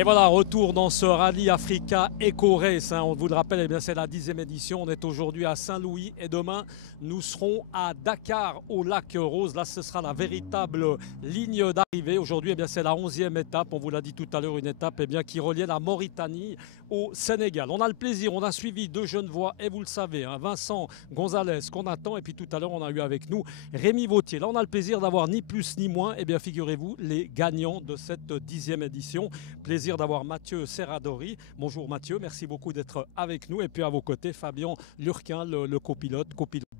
Et voilà, retour dans ce Rallye Africa Eco Race. On vous le rappelle, c'est la 10e édition. On est aujourd'hui à Saint-Louis et demain, nous serons à Dakar, au lac Rose. Là, ce sera la véritable ligne d'arrivée. Aujourd'hui, c'est la 11e étape. On vous l'a dit tout à l'heure, une étape qui reliait la Mauritanie au Sénégal. On a le plaisir, on a suivi deux jeunes voix et vous le savez, Vincent Gonzalez qu'on attend. Et puis tout à l'heure, on a eu avec nous Rémi Vautier. Là, on a le plaisir d'avoir ni plus ni moins, figurez-vous, les gagnants de cette 10e édition. Plaisir d'avoir Mathieu Serradori. Bonjour Mathieu, merci beaucoup d'être avec nous. Et puis à vos côtés, Fabien Lurquin, le copilote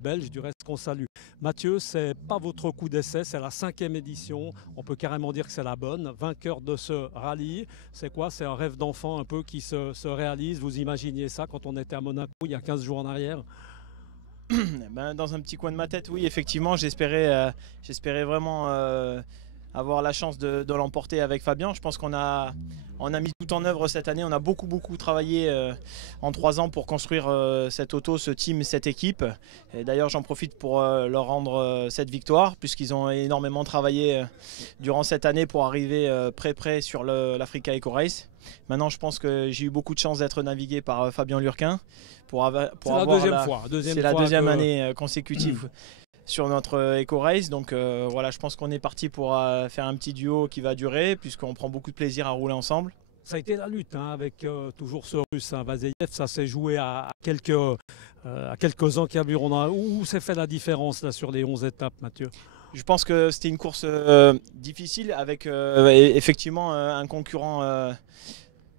belge. Du reste qu'on salue. Mathieu, c'est pas votre coup d'essai, c'est la 5e édition. On peut carrément dire que c'est la bonne. Vainqueur de ce rallye, c'est quoi? C'est un rêve d'enfant un peu qui se réalise. Vous imaginiez ça quand on était à Monaco il y a 15 jours en arrière? Dans un petit coin de ma tête, oui, effectivement, j'espérais vraiment avoir la chance de l'emporter avec Fabien. Je pense qu'on a mis tout en œuvre cette année. On a beaucoup travaillé en 3 ans pour construire cette auto, ce team, cette équipe. Et d'ailleurs, j'en profite pour leur rendre cette victoire, puisqu'ils ont énormément travaillé durant cette année pour arriver prêt sur l'Africa Eco Race. Maintenant, je pense que j'ai eu beaucoup de chance d'être navigué par Fabien Lurquin. C'est la deuxième fois. C'est la deuxième année consécutive sur notre Eco Race. Donc voilà, je pense qu'on est parti pour faire un petit duo qui va durer, puisqu'on prend beaucoup de plaisir à rouler ensemble. Ça a été la lutte avec toujours ce russe, Vazeyev. Ça s'est joué à quelques encablures. Où s'est fait la différence là, sur les 11 étapes, Mathieu? Je pense que c'était une course difficile avec effectivement un concurrent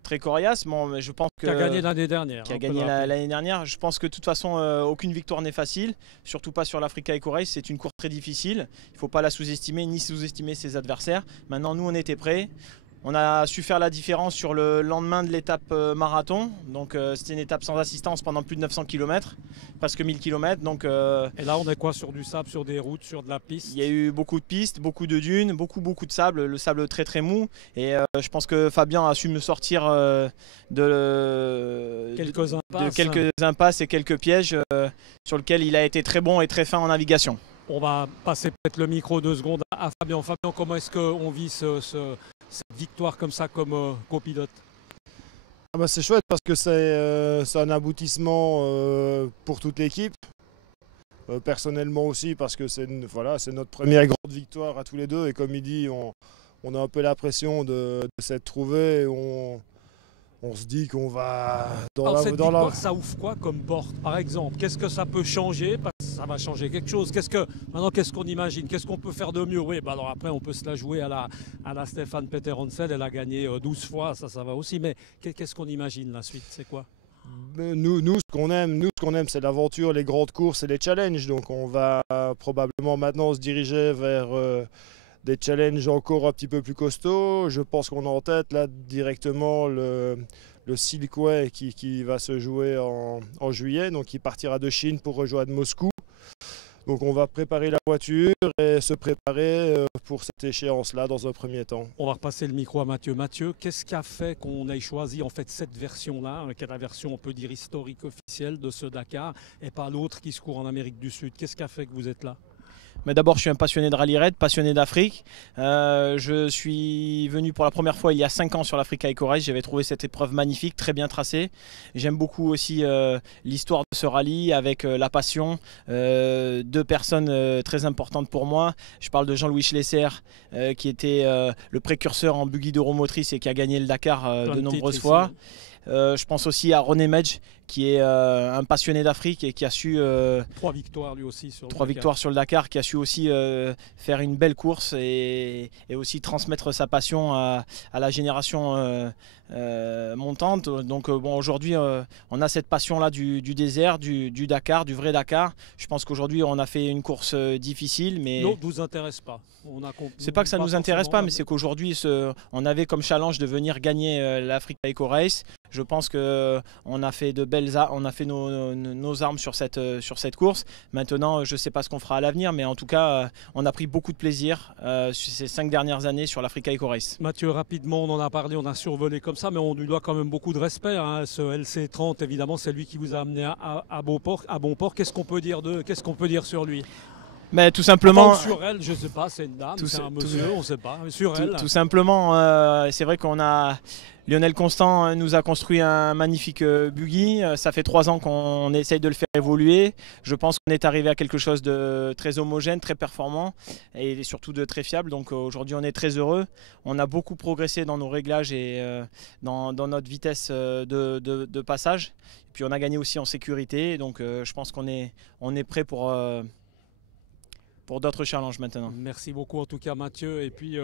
très coriace, mais je pense que qui a gagné l'année dernière. Qui a gagné l'année dernière. Je pense que de toute façon, aucune victoire n'est facile, surtout pas sur l'Africa Eco Race. C'est une course très difficile. Il ne faut pas la sous-estimer ni sous-estimer ses adversaires. Maintenant, nous, on était prêts. On a su faire la différence sur le lendemain de l'étape marathon. Donc c'était une étape sans assistance pendant plus de 900 km, presque 1000 km. Donc, et là on est quoi, sur du sable, sur des routes, sur de la piste? Il y a eu beaucoup de pistes, beaucoup de dunes, beaucoup de sable, le sable très mou. Et je pense que Fabien a su me sortir de quelques impasses et quelques pièges sur lesquels il a été très bon et très fin en navigation. On va passer peut-être le micro 2 secondes à Fabien. Fabien, comment est-ce qu'on vit cette victoire comme ça comme copilote? C'est chouette parce que c'est un aboutissement pour toute l'équipe. Personnellement aussi parce que c'est notre première grande victoire à tous les deux. Et comme il dit, on a un peu la pression de s'être trouvé. On se dit qu'on va ça ouvre quoi comme porte, par exemple? Qu'est-ce que ça peut changer? Ça va changer quelque chose. Qu'est-ce qu'on imagine? Qu'est-ce qu'on peut faire de mieux? Oui, alors après, on peut se la jouer à la Stéphane Peter Hansel. Elle a gagné 12 fois, ça va aussi. Mais qu'est-ce qu'on imagine la suite? C'est quoi? Nous, ce qu'on aime, c'est l'aventure, les grandes courses et les challenges. Donc on va probablement maintenant se diriger vers des challenges encore un petit peu plus costauds. Je pense qu'on a en tête là directement le Silkway qui va se jouer en juillet, donc qui partira de Chine pour rejoindre Moscou. Donc on va préparer la voiture et se préparer pour cette échéance-là dans un premier temps. On va repasser le micro à Mathieu. Mathieu, qu'est-ce qui a fait qu'on ait choisi en fait cette version-là, qui est la version on peut dire historique officielle de ce Dakar, et pas l'autre qui se court en Amérique du Sud? Qu'est-ce qui a fait que vous êtes là? Mais d'abord, je suis un passionné de rallye raid, passionné d'Afrique. Je suis venu pour la première fois il y a 5 ans sur l'Africa Eco Race. J'avais trouvé cette épreuve magnifique, très bien tracée. J'aime beaucoup aussi l'histoire de ce rallye avec la passion. 2 personnes très importantes pour moi. Je parle de Jean-Louis Schlesser, qui était le précurseur en buggy d'euromotrice et qui a gagné le Dakar de nombreuses fois. Je pense aussi à René Medj, qui est un passionné d'Afrique et qui a su 3 victoires lui aussi sur 3 victoires sur le Dakar, qui a su aussi faire une belle course et aussi transmettre sa passion à la génération montante. Donc aujourd'hui on a cette passion là du désert, du Dakar, du vrai Dakar. Je pense qu'aujourd'hui on a fait une course difficile, mais l'autre vous intéresse pas. C'est pas que ça nous intéresse pas, mais c'est qu'aujourd'hui on avait comme challenge de venir gagner l'Africa Eco Race. Je pense qu'on a fait nos armes sur cette course. Maintenant, je ne sais pas ce qu'on fera à l'avenir, mais en tout cas, on a pris beaucoup de plaisir ces 5 dernières années sur l'Africa Eco Race. Mathieu, rapidement, on en a parlé, on a survolé comme ça, mais on lui doit quand même beaucoup de respect. Ce LC30, évidemment, c'est lui qui vous a amené à bon port. Qu'est-ce qu'on peut dire sur lui? Mais tout simplement. Enfin, sur elle, je sais pas, c'est une dame, c'est un monsieur, on sait pas. Mais sur elle. Tout simplement, c'est vrai qu'on a. Lionel Constant nous a construit un magnifique buggy. Ça fait 3 ans qu'on essaye de le faire évoluer. Je pense qu'on est arrivé à quelque chose de très homogène, très performant et surtout de très fiable. Donc aujourd'hui, on est très heureux. On a beaucoup progressé dans nos réglages et dans notre vitesse de passage. Et puis on a gagné aussi en sécurité. Donc je pense qu'on est prêt pour d'autres challenges maintenant. Merci beaucoup en tout cas Mathieu et puis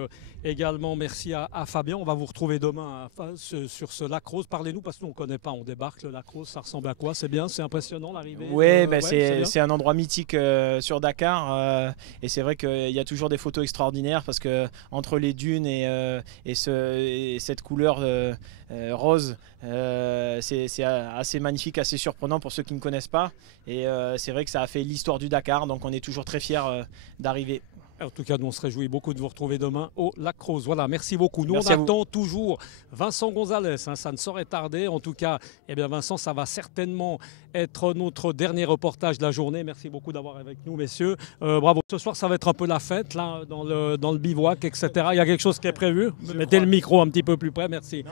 également merci à Fabien. On va vous retrouver demain sur ce lac rose. Parlez-nous parce qu'on ne connaît pas, on débarque le lac rose, ça ressemble à quoi? C'est bien, c'est impressionnant l'arrivée? Oui, c'est un endroit mythique sur Dakar et c'est vrai qu'il y a toujours des photos extraordinaires parce que entre les dunes et cette couleur rose, c'est assez magnifique, assez surprenant pour ceux qui ne connaissent pas et c'est vrai que ça a fait l'histoire du Dakar, donc on est toujours très fiers d'arriver. En tout cas, nous on se réjouit beaucoup de vous retrouver demain au Lac Rose. Voilà, merci beaucoup. Nous merci on attend toujours Vincent Gonzalez, ça ne saurait tarder. En tout cas, eh bien Vincent, ça va certainement être notre dernier reportage de la journée. Merci beaucoup d'avoir avec nous, messieurs. Bravo. Ce soir, ça va être un peu la fête là, dans le bivouac, etc. Il y a quelque chose qui est prévu? Mettez le micro un petit peu plus près, merci.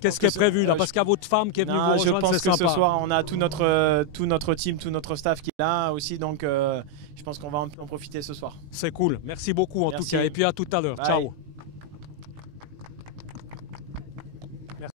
Qu'est-ce qui est prévu là? Parce qu'il y a votre femme qui est venue vous rejoindre, je pense que sympa. Ce soir, on a tout notre team, tout notre staff qui est là aussi. Donc, je pense qu'on va en profiter ce soir. C'est cool. Merci beaucoup en tout cas. Et puis à tout à l'heure. Ciao.